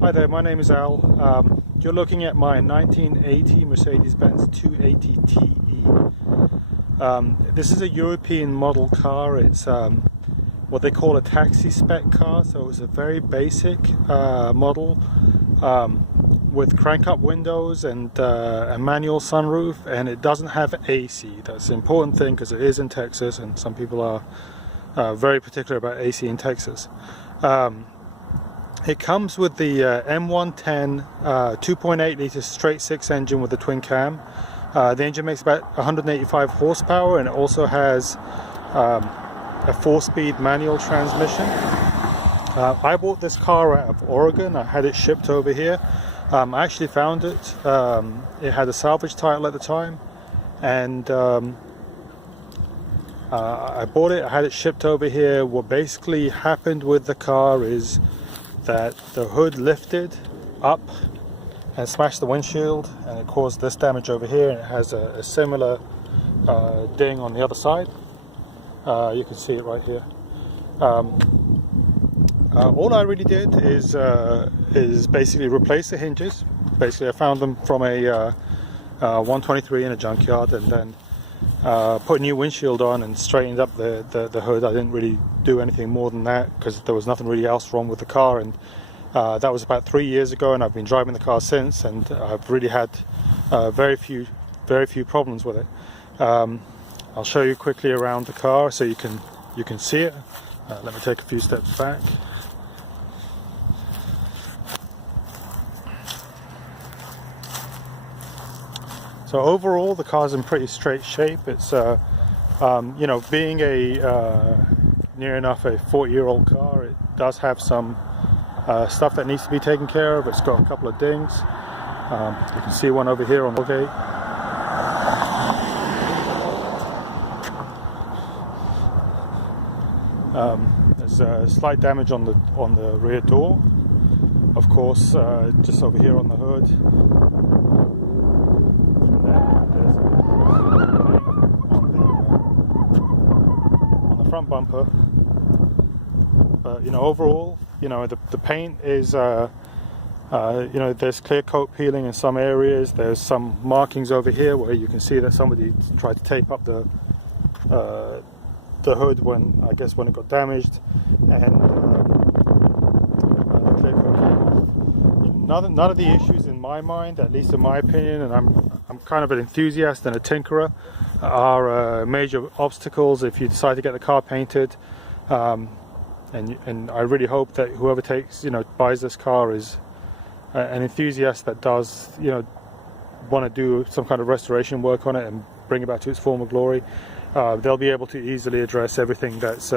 Hi there, my name is Al. You're looking at my 1980 Mercedes Benz 280 TE. This is a European model car. It's what they call a taxi spec car, so it's a very basic model with crank up windows and a manual sunroof, and it doesn't have AC. That's the important thing because it is in Texas and some people are very particular about AC in Texas. It comes with the M110 2.8 litre straight six engine with the twin cam. The engine makes about 185 horsepower, and it also has a 4-speed manual transmission. I bought this car out of Oregon. I had it shipped over here. I actually found it. It had a salvage title at the time, and I bought it. I had it shipped over here. What basically happened with the car is that the hood lifted up and smashed the windshield, and it caused this damage over here, and it has a similar ding on the other side. You can see it right here. All I really did is basically replace the hinges. Basically, I found them from a 123 in a junkyard, and then put a new windshield on and straightened up the hood. I didn't really do anything more than that because there was nothing really else wrong with the car, and that was about 3 years ago, and I've been driving the car since, and I've really had very few problems with it. I'll show you quickly around the car so you can see it. Let me take a few steps back. So overall, the car's in pretty straight shape. It's, you know, being a near enough a 40-year-old car, it does have some stuff that needs to be taken care of. It's got a couple of dings. You can see one over here on the gate. There's slight damage on the rear door. Of course, just over here on the hood. Front bumper, but you know, overall, you know, the paint is you know, there's clear coat peeling in some areas. There's some markings over here where you can see that somebody tried to tape up the hood when it got damaged, and the clear coat came off. None of the issues in my mind, at least in my opinion, and I'm kind of an enthusiast and a tinkerer, are major obstacles if you decide to get the car painted, and I really hope that whoever buys this car is an enthusiast that does, you know, want to do some kind of restoration work on it and bring it back to its former glory. They'll be able to easily address everything that's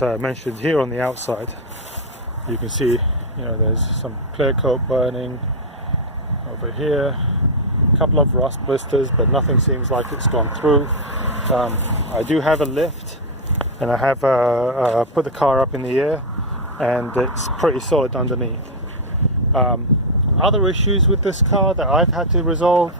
mentioned here on the outside. You can see, you know, there's some clear coat burning over here. A couple of rust blisters, but nothing seems like it's gone through. I do have a lift, and I have put the car up in the air, and it's pretty solid underneath. Other issues with this car that I've had to resolve,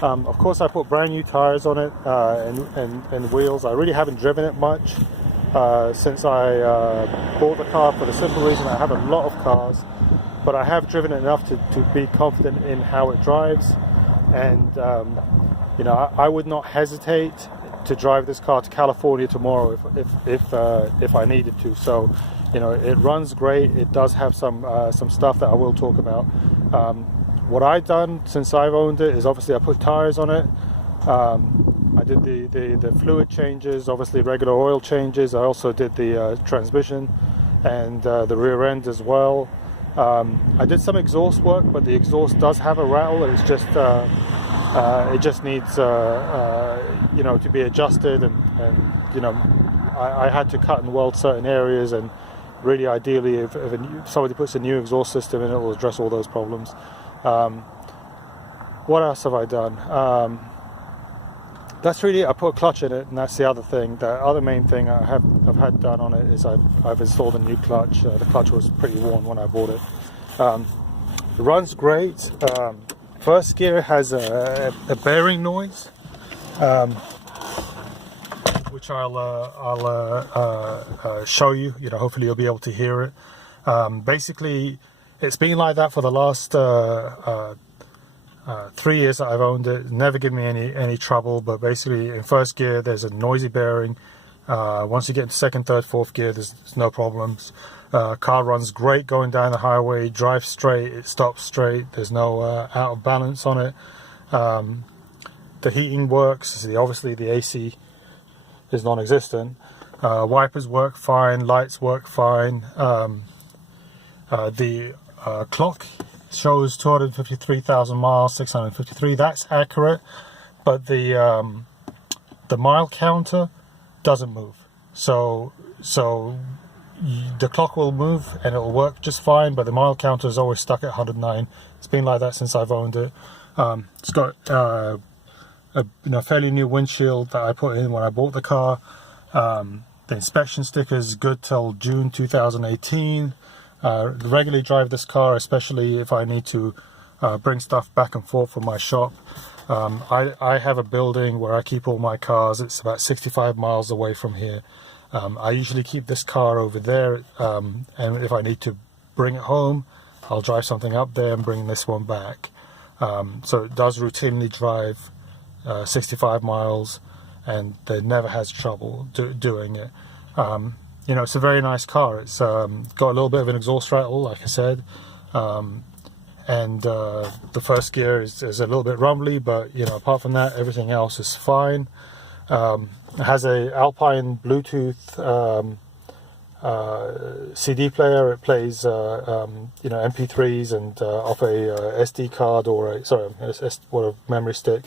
of course, I put brand new tires on it and wheels. I really haven't driven it much since I bought the car, for the simple reason I have a lot of cars, but I have driven it enough to be confident in how it drives. And you know, I would not hesitate to drive this car to California tomorrow if I needed to. So, you know, it runs great. It does have some stuff that I will talk about. What I've done since I've owned it is, obviously, I put tires on it. I did the fluid changes, obviously regular oil changes. I also did the transmission and the rear end as well. I did some exhaust work, but the exhaust does have a rattle, and it's just it just needs you know, to be adjusted, and you know, I had to cut and weld certain areas, and really ideally if somebody puts a new exhaust system in, it will address all those problems. What else have I done? That's really, I put a clutch in it, and that's the other thing. The other main thing I've had done on it is I've installed a new clutch. The clutch was pretty worn when I bought it. It runs great. First gear has a bearing noise, which I'll show you. You know, hopefully you'll be able to hear it. Basically, It's been like that for the last 3 years that I've owned it. Never given me any trouble, but basically in first gear there's a noisy bearing. Once you get into second, third, fourth gear, there's no problems. Car runs great going down the highway, drives straight, it stops straight, there's no out of balance on it. The heating works, obviously the AC is non-existent. Wipers work fine, lights work fine. The clock shows 253,000 miles, 653. That's accurate, but the mile counter doesn't move. So the clock will move and it will work just fine, but the mile counter is always stuck at 109. It's been like that since I've owned it. It's got a fairly new windshield that I put in when I bought the car. The inspection sticker is good till June 2018. Regularly drive this car, especially if I need to bring stuff back and forth from my shop. I have a building where I keep all my cars. It's about 65 miles away from here. I usually keep this car over there, and if I need to bring it home, I'll drive something up there and bring this one back. So it does routinely drive 65 miles, and it never has trouble doing it. It's a very nice car. It's got a little bit of an exhaust rattle, like I said, and the first gear is a little bit rumbly, but apart from that, everything else is fine. It has a Alpine Bluetooth CD player. It plays MP3s and off a SD card or a memory stick.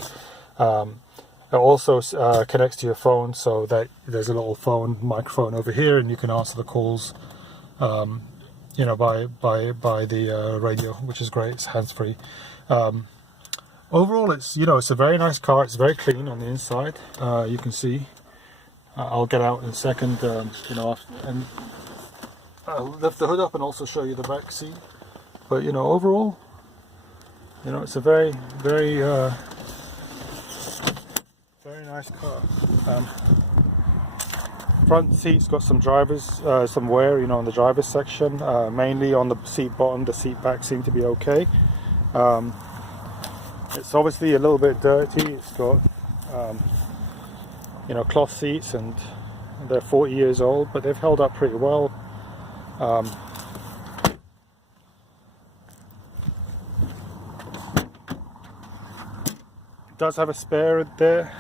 It also connects to your phone, so that there's a little phone microphone over here, and you can answer the calls, by the radio, which is great. It's hands-free. Overall, it's a very nice car. It's very clean on the inside. You can see. I'll get out in a second, and I'll lift the hood up and also show you the back seat. But overall, it's a very, very, very nice car. Front seat's got some some wear, on the driver's section. Mainly on the seat bottom. The seat back seem to be okay. It's obviously a little bit dirty. It's got cloth seats, and they're 40 years old, but they've held up pretty well. It does have a spare there.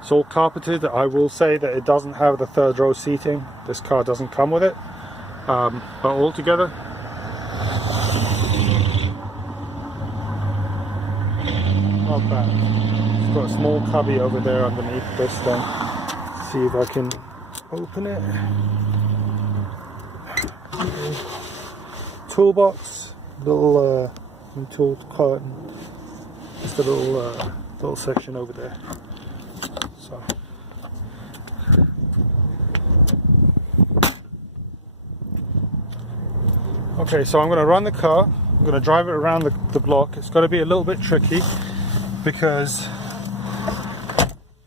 It's all carpeted. I will say that it doesn't have the third row seating. This car doesn't come with it, but altogether, not bad. It's got a small cubby over there underneath this thing. See if I can open it. Toolbox, little tool carton. Just a little section over there. So. Okay, so I'm going to run the car. I'm going to drive it around the block. It's going to be a little bit tricky because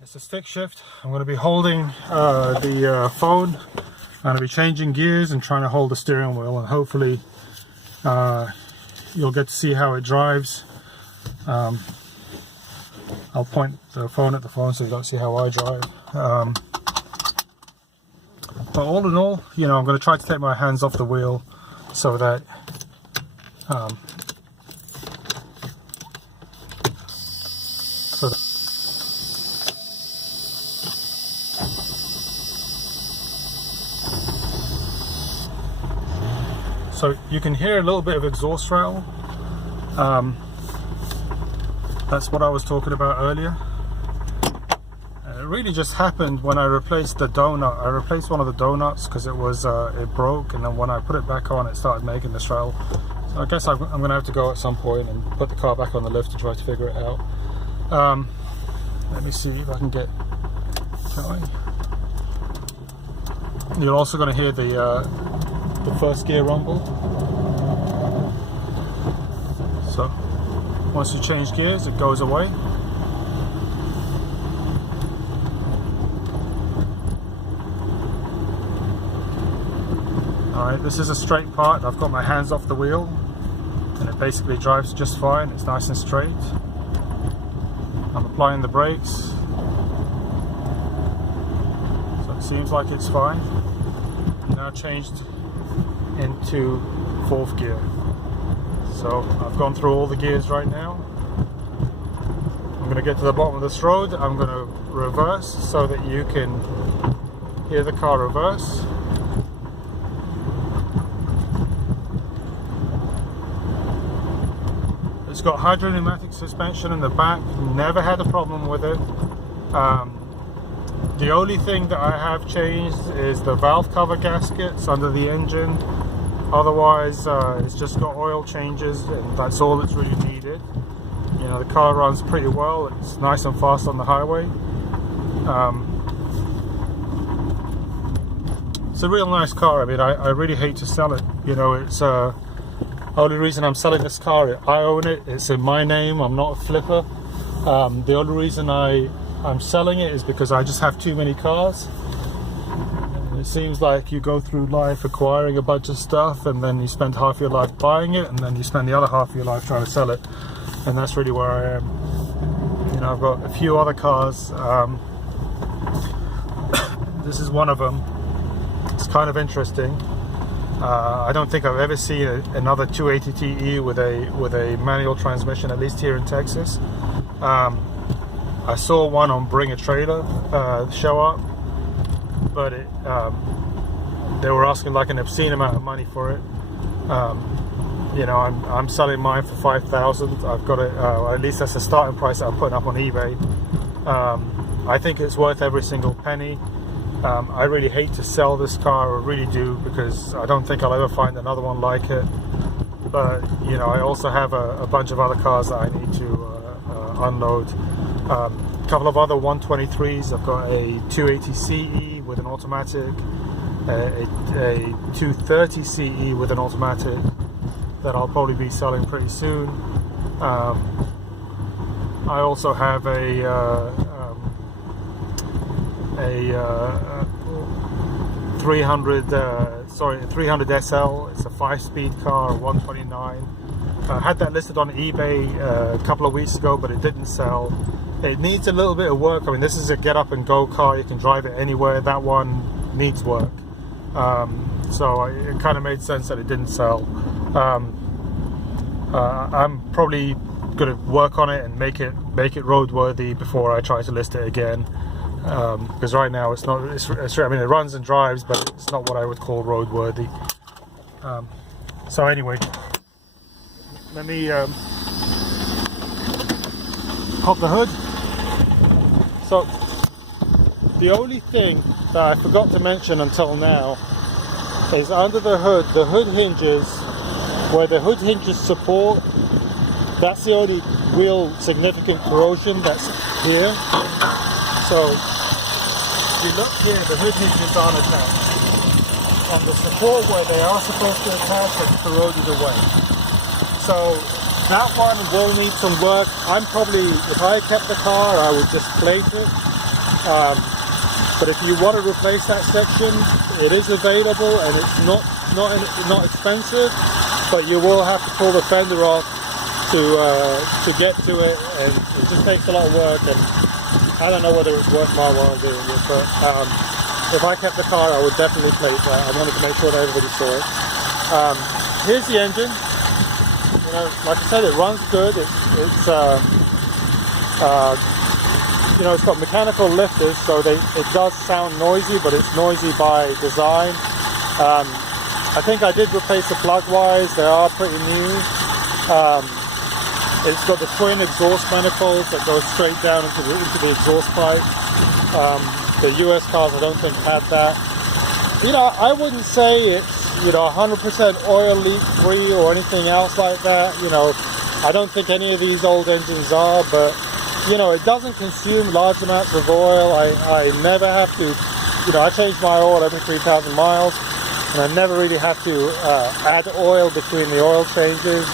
it's a stick shift. I'm going to be holding the phone. I'm going to be changing gears and trying to hold the steering wheel, and hopefully you'll get to see how it drives. I'll point the phone at the phone so you don't see how I drive. But all in all, I'm going to try to take my hands off the wheel so that so you can hear a little bit of exhaust rattle. That's what I was talking about earlier. It really just happened when I replaced the donut. I replaced one of the donuts because it broke, and then when I put it back on, it started making this rattle. So I guess I'm going to have to go at some point and put the car back on the lift to try to figure it out. Let me see if I can get going. You're also going to hear the first gear rumble. So once you change gears, it goes away. Alright, this is a straight part. I've got my hands off the wheel and it basically drives just fine. It's nice and straight. I'm applying the brakes, so it seems like it's fine. Now changed into 4th gear. So I've gone through all the gears right now. I'm going to get to the bottom of this road. I'm going to reverse so that you can hear the car reverse. It's got hydropneumatic suspension in the back, never had a problem with it. The only thing that I have changed is the valve cover gaskets under the engine. Otherwise, it's just got oil changes and that's all that's really needed. You know, the car runs pretty well, it's nice and fast on the highway. It's a real nice car. I mean, I really hate to sell it. You know, it's only reason I'm selling this car, I own it, it's in my name, I'm not a flipper. The only reason I'm selling it is because I just have too many cars. It seems like you go through life acquiring a bunch of stuff and then you spend half your life buying it and then you spend the other half of your life trying to sell it. And that's really where I am. You know, I've got a few other cars. This is one of them. It's kind of interesting. I don't think I've ever seen another 280TE with a manual transmission, at least here in Texas. I saw one on Bring a Trailer show up, but they were asking like an obscene amount of money for it. You know, I'm selling mine for $5,000. I've got it. At least that's the starting price that I'm putting up on eBay. I think it's worth every single penny. I really hate to sell this car, I really do, because I don't think I'll ever find another one like it. But you know, I also have a bunch of other cars that I need to unload. A couple of other 123s. I've got a 280CE with an automatic, a 230CE with an automatic that I'll probably be selling pretty soon. I also have a 300 SL. It's a 5-speed car, 129. I had that listed on eBay a couple of weeks ago, but it didn't sell. It needs a little bit of work. I mean, this is a get up and go car. You can drive it anywhere. That one needs work. So it kind of made sense that it didn't sell. I'm probably going to work on it and make it roadworthy before I try to list it again. Because right now it's not. I mean, it runs and drives, but it's not what I would call roadworthy. So anyway, let me pop the hood. So the only thing that I forgot to mention until now is under the hood hinges, where the hood hinges support. That's the only real significant corrosion that's here. So if you look here, the hood hinges aren't attached. On the support where they are supposed to attach, it's corroded away. So that one will need some work. I'm probably, if I kept the car, I would just plate it. But if you want to replace that section, it is available and it's not expensive. But you will have to pull the fender off to get to it, and it just takes a lot of work. And I don't know whether it's worth my while doing it, but if I kept the car, I would definitely plate that. I wanted to make sure that everybody saw it. Here's the engine. You know, like I said, it runs good. It's you know, it's got mechanical lifters, so it does sound noisy, but it's noisy by design. I think I did replace the plug wires. They are pretty new. It's got the twin exhaust manifolds that go straight down into the exhaust pipe. The US cars, I don't think, had that. You know, I wouldn't say it's, you know, 100% oil leak free or anything else like that. You know, I don't think any of these old engines are, but you know, it doesn't consume large amounts of oil. I never have to, you know, I change my oil every 3,000 miles, and I never really have to add oil between the oil changes.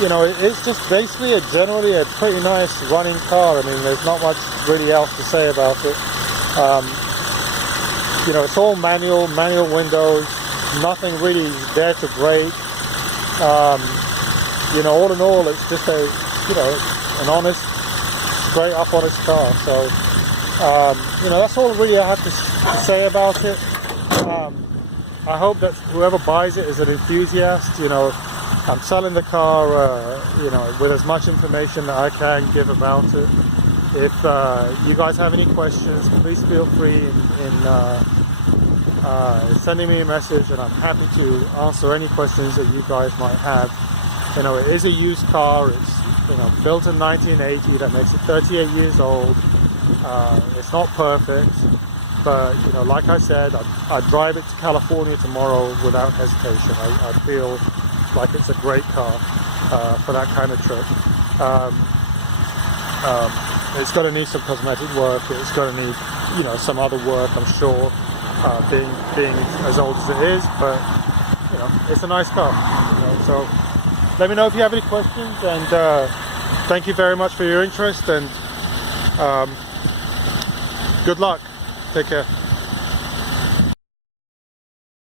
You know, it's just basically generally a pretty nice running car. I mean, there's not much really else to say about it. You know, it's all manual windows, nothing really there to break. You know, all in all, it's just a, you know, an honest, straight up honest car. So, you know, that's all really I have to say about it. I hope that whoever buys it is an enthusiast. You know, I'm selling the car, you know, with as much information that I can give about it. If you guys have any questions, please feel free in sending me a message, and I'm happy to answer any questions that you guys might have. You know, it is a used car. It's, you know, built in 1980. That makes it 38 years old. It's not perfect, but, you know, like I said, I'd drive it to California tomorrow without hesitation. I feel like it's a great car for that kind of trip. It's going to need some cosmetic work. It's going to need, you know, some other work, I'm sure, being as old as it is. But, you know, it's a nice car. You know, so let me know if you have any questions. And thank you very much for your interest. And good luck. Take care.